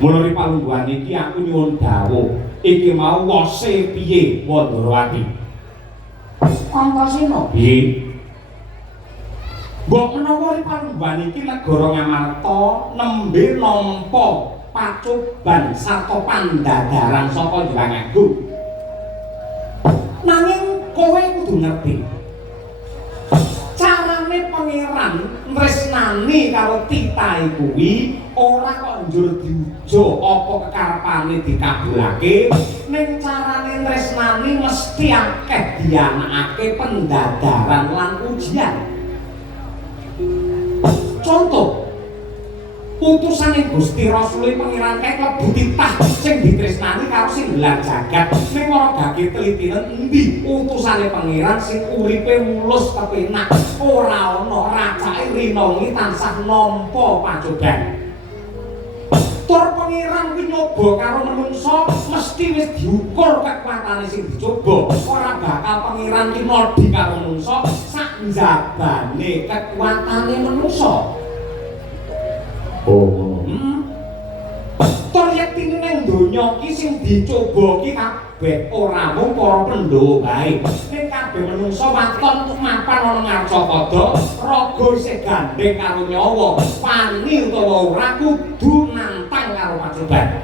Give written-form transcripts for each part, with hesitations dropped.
Menawi palungguhan iki aku nyuwun dawuh, iki mau wose piye Wandrawati? Antasena. Piye? Mbok menawa palungguhan iki negara Ngamarta nembe nampa pacoban sarta pandhadharan saka Hyang Agung. Nanging kowe kudu ngerti. Carane pangeran tresnani karo titahe kuwi ora kok njur diuja apa kekarepane dikabulake, ning carane tresnani mesti akeh dianakake pendadaran lan ujian. Contoh, utusane Gusti Rasul pangeran kae klebu titah sing ditresnani karo sing gelar jagat. Ning ora gage telitinen endi utusane pangeran sing uripe mulus kepenak, ora ana racake rinongi tansah nampa pacoban. Tur pangeran kuwi nyoba karo menungsa mesti wis diukur kekuatane sing dicoba. Ora bakal pangeran ki nodi karo menungsa sak njabane kekuatane menungsa. Oh, tur yektine ning donya iki sing dicoba ki kabeh ora mung para pendhawa bae. Ning kabeh menungsa waton mapan ana ngarcapada, raga isih gandeng karo nyawa, pani utawa ora kudu nantang karo pacoban.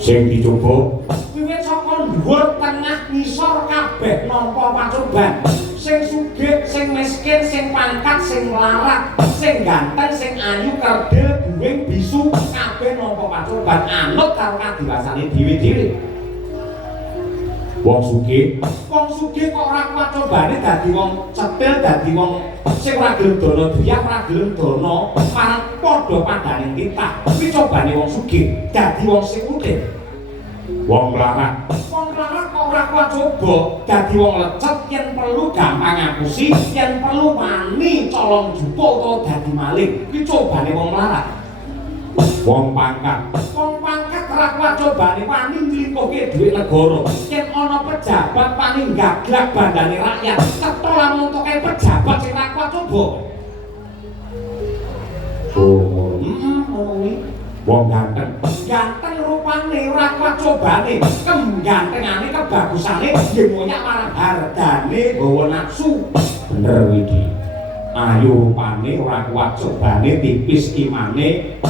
Sing dicoba wiwit saka dhuwur tengah ngisor kabeh nampa pacoban. Sing sugih, sing miskin, sing pangkat, sing melarat, sing ganteng, sing ayu, kerdil, buwing, bisu, kabeh nampa pacoban anut karo kadiwasane dhewe-dhewe. Wong sugih kok ora pacobane dadi wong cetil, dadi wong sing ora gelem dana driyah, ora gelem dana marang padha padane titah. Kuwi cobane wong sugih dadi wong sing udin. Wong melarat kok ora coba dadi wong lecet yen perlu gampang ngapusi, yen perlu wani colong jupuk utawa dadi maling. Kuwi cobane wong melarat. Wong pangkat ora cobane wani nglingkuhke dhuwit negara. Yen ana pejabat paling gaglak bandane rakyat, cetha lamun entuke pejabat sing ora coba. Oh, ngono. Wong ganteng rupane ora kuat cobane, kegantengane kebagusane nggih monyak marang hardane gawa nafsu. Bener iki. Ayu rupane ora kuat cobane, tipis imane,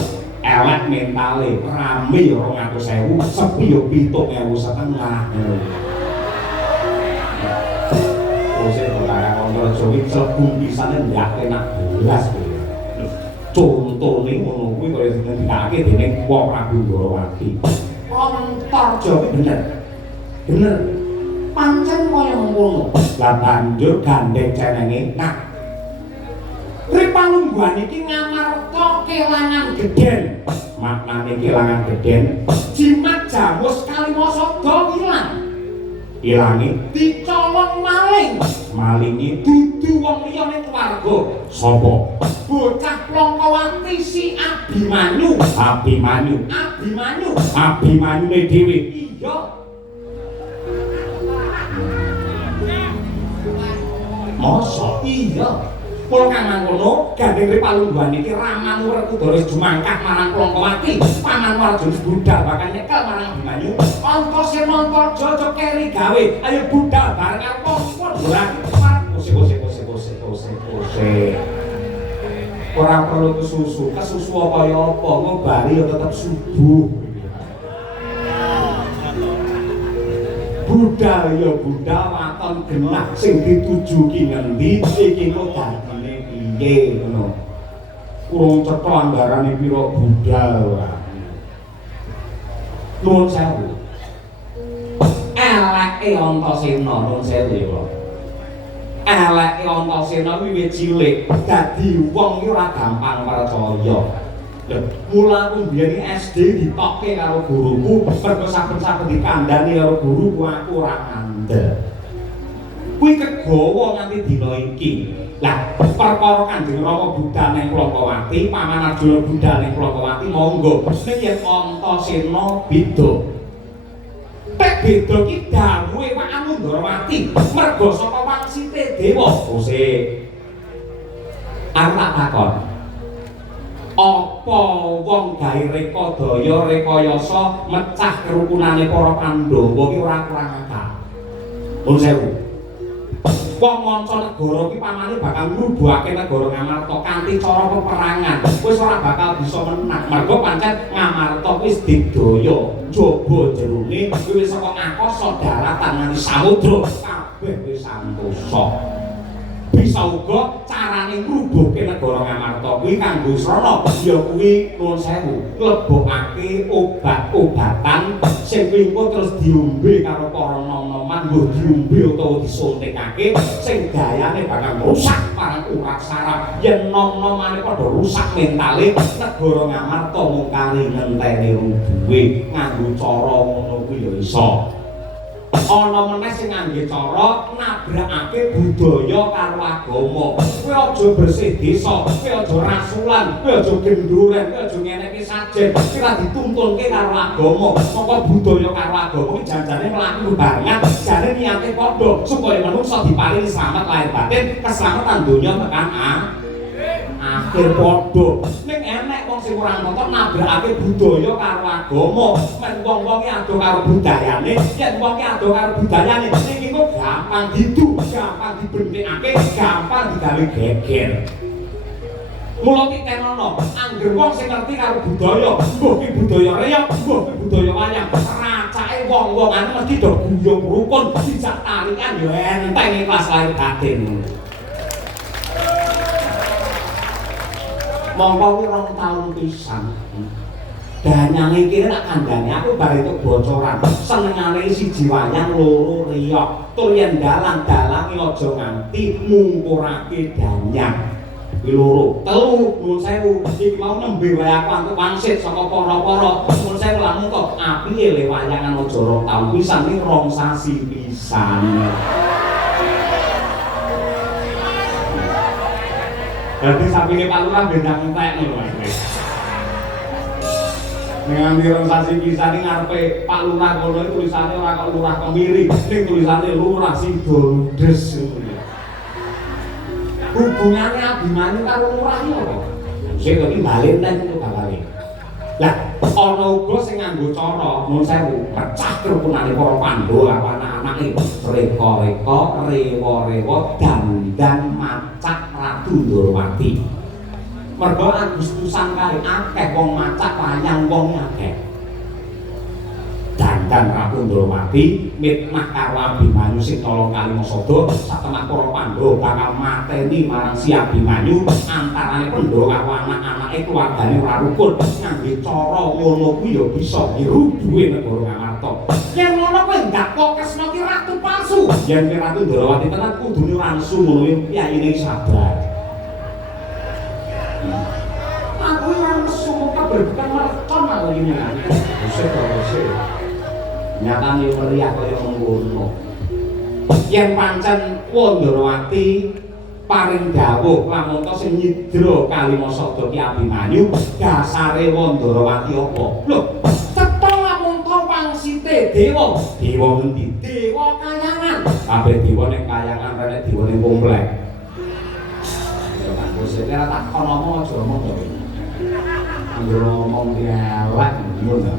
elek mentale, rame 200.000, sepi yo 7.500. Ose ora kontrol jowi celbung pisane ndak enak belas. Contone ngono kuwi kaya dikake dening wong Prabu Ndrawati. Antarja bener. Pancen kaya ngono. Lah banjur gandeng cenenge. Nah. Ripalungguhan iki Ngamarta kelangan gedhen. Maknane kelangan gedhen, jimat jamus Kalimasada ilang. Ilange dicolong maling. Malinge dudu wong liya ning keluarga. Sapa? Bocah Plongkowati si Abimanyu. Abimanyune dhewe. Iya. Masa iya. Mula kang mangkono gandeng Ripalungguhan iki raman Werkudara jumangkah marang Plongkowati. Paman Warjana budal bakal nyekel marang Abimanyu. Antasena Antarja keri gawe. Ayo budal bareng karo padha. Kose. Ora perlu kesusu apa ya apa, ngobari ya tetep subuh. Budal ya budal waton genah sing dituju ki ngendi iki kok dadine piye ngono. Urung cetha anggarane pira budal ora. Nuwun sewu. Eleke Antasena nuwun sewu ya. Eleke Antasena wiwit cilik dadi wong iki ora gampang percaya. Mula aku mbiyen SD ditokke karo guruku, mergo saben-saben dikandhani karo guruku aku ora andel. Kuwi kegawa nganti dina iki. Lah, perkara Kanjeng Rama budal ning Plongkowati, Paman Arjuna budal ning Plongkowati, monggo. Ning yen Antasena beda. Pek beda ki dawuhe Pak Anundrawati, mergo saka wangsite dewa. Ose. Aku tak takon. apa wong gawe reka daya rekayasa mecah kerukunane para Pandhawa ki ora kurang akal. Nuwun sewu. Wong manca negara ki pamane bakal ngrubuhake negara Ngamarta kanthi cara peperangan. Wis ora bakal bisa menang. Mergo pancen Ngamarta wis digdaya njaba jerone wis saka akasa daratan nganti samudra kabeh wis santosa. Bisa uga carane ngrubuhke negara Ngamarta kuwi kanggo srana ya kuwi nuwun sewu lebokake obat-obatan sing wingko terus diombe karo para nom-noman nggo diombe utawa disuntikake sing gayane bakal rusak parang urat saraf yen nom-nomane padha rusak mentale negara Ngamarta mung kali ngenteni rubuhe nganggo cara ngono kuwi ya iso. Ana meneh sing ngangge cara nabrakake budaya karo agama. Kowe aja bersih desa, kowe aja rasulan, kowe aja gendoren, kowe aja ngeneki sajen. Ora dituntunke karo agama. Mongko budaya karo agama kuwi janjane mlaku bebarengan, jane niate padha supaya manungsa diparingi slamet lahir batin, keselamatan donya tekan akhir padha. Ning enek wong sing ora nonton nabrakake budaya karo agama. Men wong-wong ki ado karo budayane, yen wong ki ado karo budayane, iki kok gampang didu, gampang dibentekake, gampang digawe geger. Mula ki kenono, anggere wong sing ngerti karo budaya, mbuh ki budaya reog, mbuh ki budaya wayang, racake wong-wongan mesti do guyub rukun, dijak tarikan yo enteng ikhlas lahir batin. Mongko kuwi 2 taun pisan. Danyange iki nek kandhane aku bar itu bocoran. Senengane siji wayang, loro riyok. Tur yen dalang-dalange aja nganti mungkurake danyang. Iki loro, telu nuwun sewu. Iki mau nembe wae aku antuk wangsit saka para-para. Nuwun sewu lamun kok apike le wayangan aja 2 taun pisan iki 2 sasi pisan. Dadi sampinge Pak Lurah bendang entek ngono wae. Ning nganti 2 sasi pisan iki ngarepe Pak Lurah ngono tulisane ora kok Lurah Kemiri, ning tulisane Lurah Sidodes. Hubungane Abimanyu karo Lurah iki apa? Sing iki balen nang itu kabare. Lah ana uga sing nganggo cara nuwun sewu pecah kerukunane para Pandhawa anak-anake reka-reka rewa-rewa dandan macak Ratu Ndorowati. Mergo Agustusan kali akeh wong macak wayang wong akeh. Dandan Ratu Ndorowati mitnah karo Abimanyu sing nolong Kalimasada satemah para Pandhawa bakal mateni marang si Abimanyu antarane Pandhawa karo anak-anake keluargane ora rukun ngangge cara ngono kuwi ya bisa dirubuhe negara Ngamarta. Yen ngono kowe ndak kok Kresna ki ratu palsu. Yen ki Ratu Ndorowati tenan kudune rangsu ngono piyayine sabar. Aku ora nesu kok berbukan mercon aku iki. Wis nyatane meriah kaya mengkono. Yen pancen Ndorowati paring dawuh lamun to sing nyidra Kalimasada ki Abimanyu, dasare Ndorowati apa? Lho, cetha lamun to wangsite dewa. Dewa ngendi? Dewa kayangan. Kabeh dewa ning kayangan rene dewa ning komplek. Ya kan wis ora tak kono omong aja omong to. Anggere ngomong elek ngono.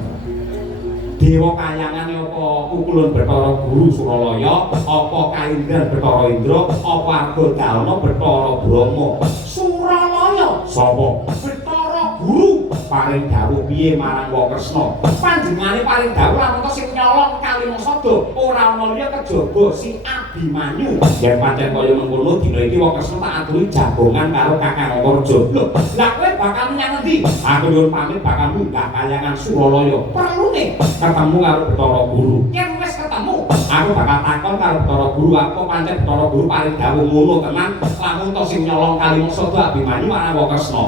Dewa kayangane apa Kukulun Bathara Guru Suralaya, apa Kaindran Bathara Indra, apa Argadalna Bathara Brahma. Suralaya sapa? Bathara Guru paring dawuh piye marang Wa Kresna. Panjenengane paring dawuh lamun sing nyolong Kalimasada ora ana liya kejaba si Abimanyu. Yen pancen kaya mengkono dina iki Wa Kresna tak aturi jagongan karo Kakang Angkarja. Lho, lah kowe bakal menyang endi? Aku nyuwun pamit bakal munggah kayangan Suralaya. Perlune ketemu karo Bathara Guru. Yen wis ketemu, aku bakal takon karo Bathara Guru apa pancen Bathara Guru paring dawuh ngono tenan lamun to sing nyolong Kalimasada Abimanyu marang Wa Kresna.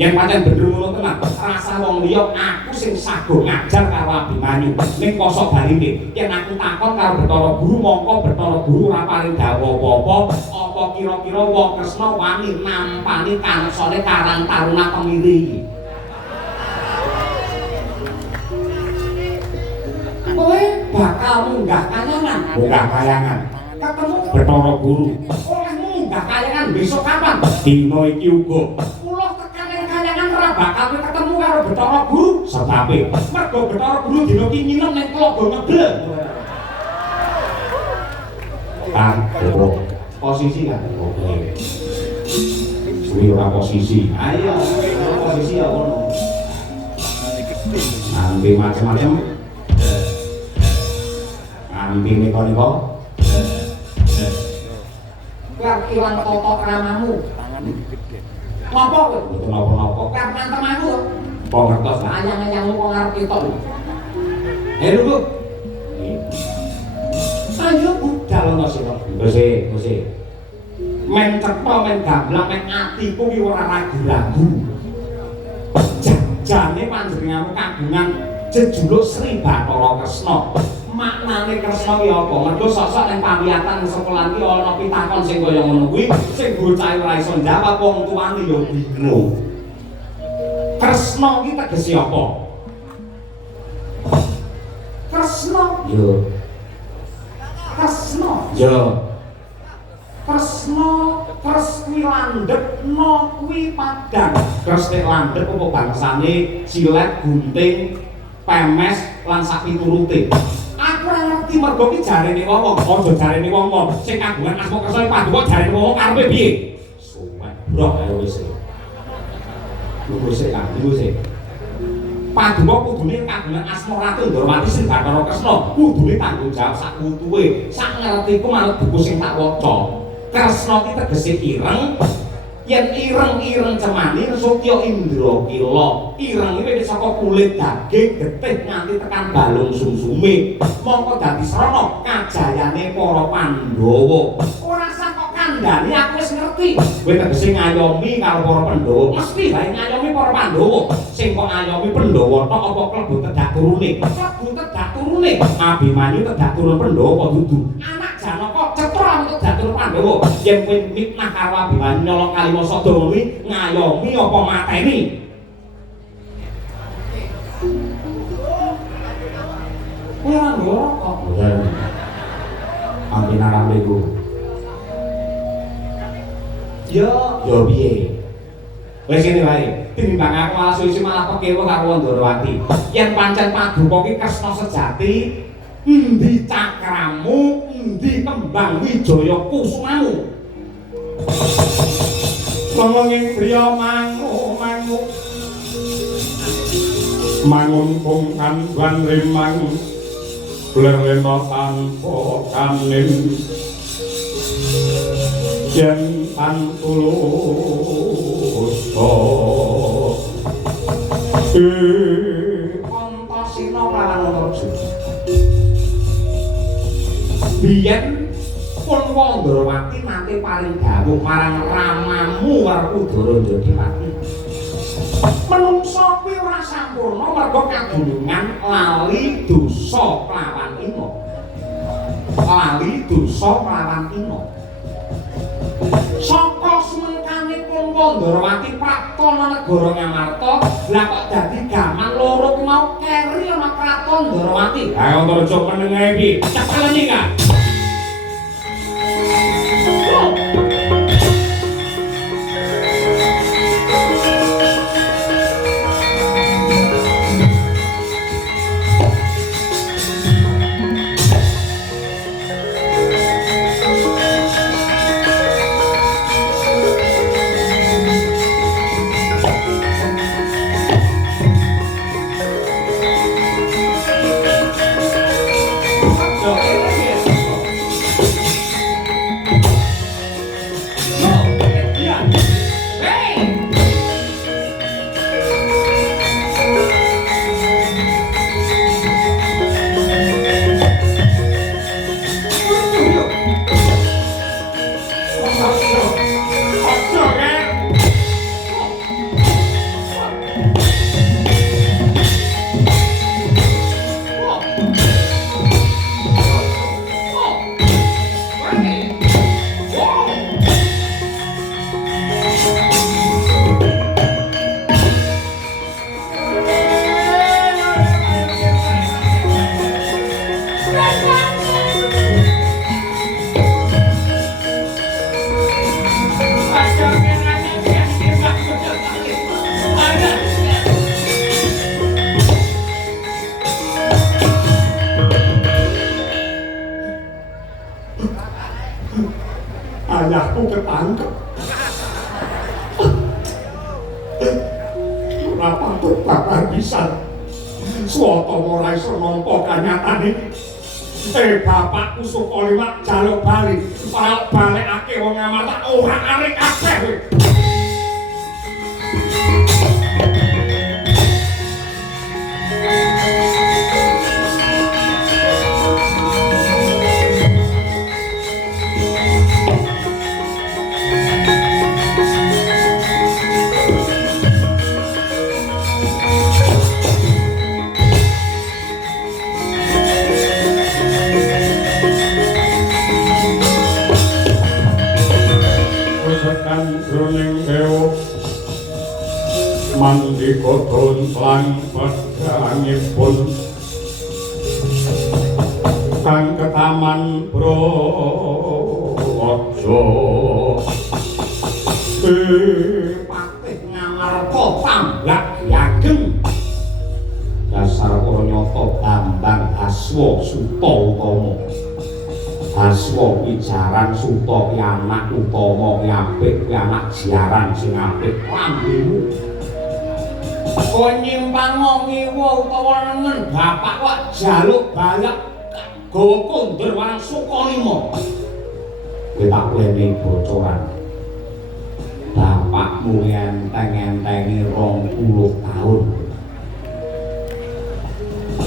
Yen pancen bener ngono tenan, rasa wong liya aku sing sago ngajar karo Abimanyu. Ning kosok barine, yen aku takon karo Bathara Guru mongko Bathara Guru ora paring dawuh apa-apa, apa kira-kira Wa Kresna wani nampani kanesane Karang Taruna Kemiri iki. Kowe bakal munggah kayangan. Munggah kayangan. Ketemu Bathara Guru. Oleh munggah kayangan besok kapan? Dina iki uga. Kula tekan ing kayangan ora bakal Bathara Guru sebabe. Mergo Bathara Guru dina ki nyinem ning Tlaga Ngebleng. Kan, posisi kan. Oke. Suwi ora posisi. Ayo, posisi ya ngono. Ambil macam-macam. Ambil niko-niko. Ilang toto kramamu. Ngopo kowe? Napa-napa. Karena temaku. Kok ngertos ayang-ayangmu kok ngarep ketok. Lho, ayo budal ngono sira. Wis. Men cetha men gamblang men atiku ki ora ragu-ragu. Jane panjenenganmu kagungan jejuluk Sri Bathara Kresna. Maknane Kresna ki apa? Mergo sosok ning pawiyatan sekolah ki ana pitakon sing kaya ngono kuwi, sing bocah ora iso njawab wong tuane ya bingung. Kresna ki tegese apa? Kresna. Yo. Kresna. Yo. Kresna, kres kuwi landhep, no kuwi padang. Kres nek landhep apa bangsane cilet, gunting, pemes lan sak piturute. Aku ora ngerti mergo ki jarene wong, aja jarene wong sing kagungan asma Kresna paduka jarene wong karepe piye? Suwek brok ae wis. Lho sik kan, lho sik. Paduka kudune kagungan asma Ratu Ndrawati Sri Bathara Kresna, kudune tanggung jawab sak utuhe. Sak ngertiku manut buku sing tak waca. Kresna ki tegese ireng. Yen ireng-ireng cemani Sutya Indra Kila. Ireng iki saka kulit daging getih nganti tekan balung sumsume. Mongko dadi srana kajayane para Pandhawa. Ora sak kok kandhane aku wis ngerti. Kowe tegese ngayomi karo para Pandhawa. Mesti bae ngayomi para Pandhawa. Sing kok ngayomi Pandhawa tok apa klebu tedak turune? Klebu tedak turune. Abimanyu tedak turun Pandhawa apa dudu? Anak Janaka cetra untuk tedak turun Pandhawa. Yen kowe mitnah karo Abimanyu nyolong Kalimasa kuwi ngayomi apa mateni? Ora lho kok. Ampun arambeku. Yo piye? Wis ngene wae. Tinimbang aku malah suwi malah pekewo karo Ndrawati. Yen pancen Paduka ki Kresna sejati, endi cakramu, endi kembang wijaya kusumamu? Manging priya mangu mangumpung kanduan rimang lerena tanpa kanin yen pantulus Antasena kalawan Antarjuna biyen pun Ndrawati nate paring dawuh marang ramamu Werkudara Jodipati. Menungsa kuwi ora sampurna merga kadunungan lali dosa kelawan ina. Lali dosa kelawan ina. Saka sumengkanipun Ndrawati praktana negara Ngamarta, lah kok dadi gaman loro ku mau keri ana kraton Ndrawati. Ha Antarja menenge iki, cekel iki kan. tangkep. Ora patut babar pisan. Swata ora iso nampa kanyatane. Bapakku Sukolima jaluk bali. Ora balekake wong Amarta ora arek kabeh kowe. Jroning dewa mandika dontlang pedhangipun kang ketaman Braja Patih Ngamarta tambak Gyageng dasar Pranyata Bambang Aswa Suta Utama Aswa pijaran Suta ki anak utama ki apik ki anak jiaran sing apik lambemu kowe nyimpang ngiwa utawa nengen bapak kok jaluk balak gawa kondur marang Sukolima kowe tak wene bocoran bapakmu enteng-entengi 20 taun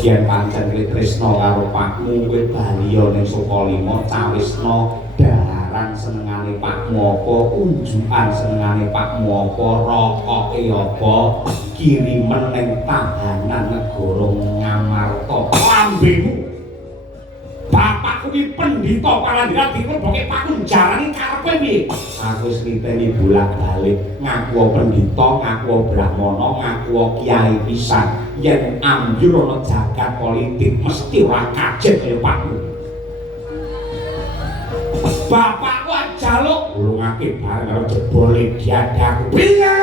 yen pancen kowe tresna karo pakmu kowe baliya ning Sukolima cawisna daharan senengane pakmu apa unjukan senengane pakmu apa rokoke apa kirimen ning tahanan negara Ngamarta lambemu bapakku ki pendhita Palandira dikleboke pakmu jarane karepe piye aku wis niteni bolak-balik ngaku pendhita ngaku brahmana ngaku kiai pisan yen ambyur ana jagat politik mesti ora kajet kaya pakmu bapakku jaluk ulungake bareng karo jebole diadaku piye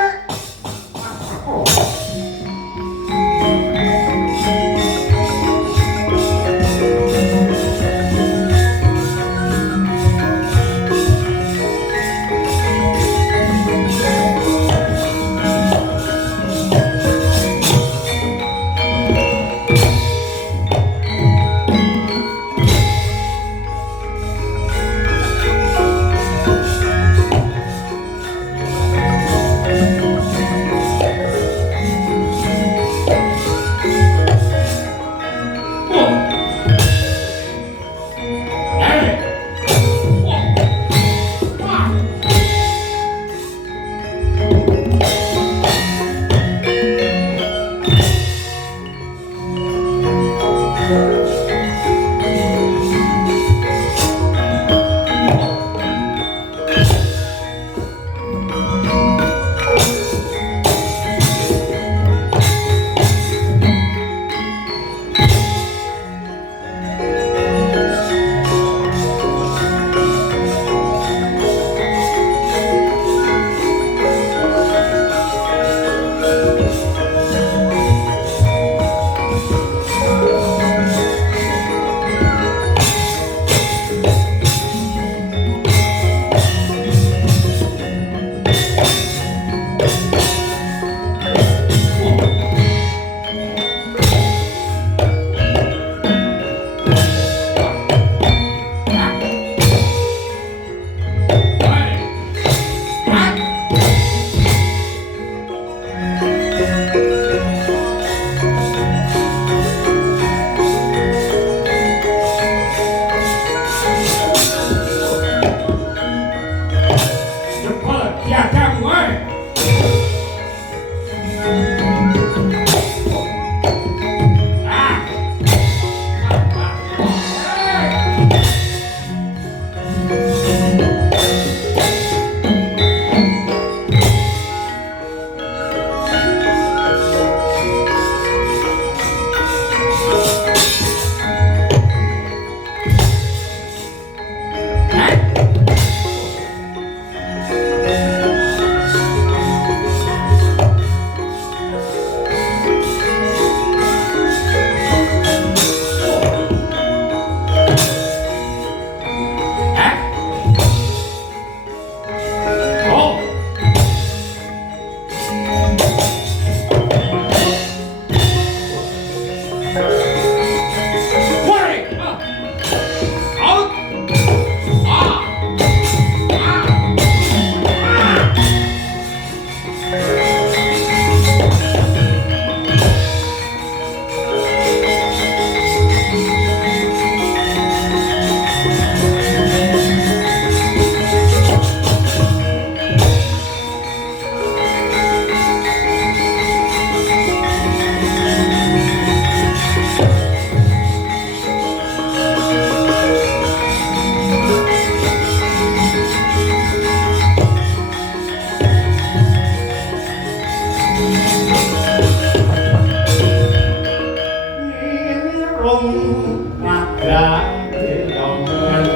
Sedang dilongan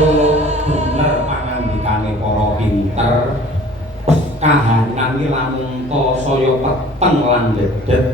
bener pangandikane para pinter kahanan iki lamun ta saya peteng lan dedet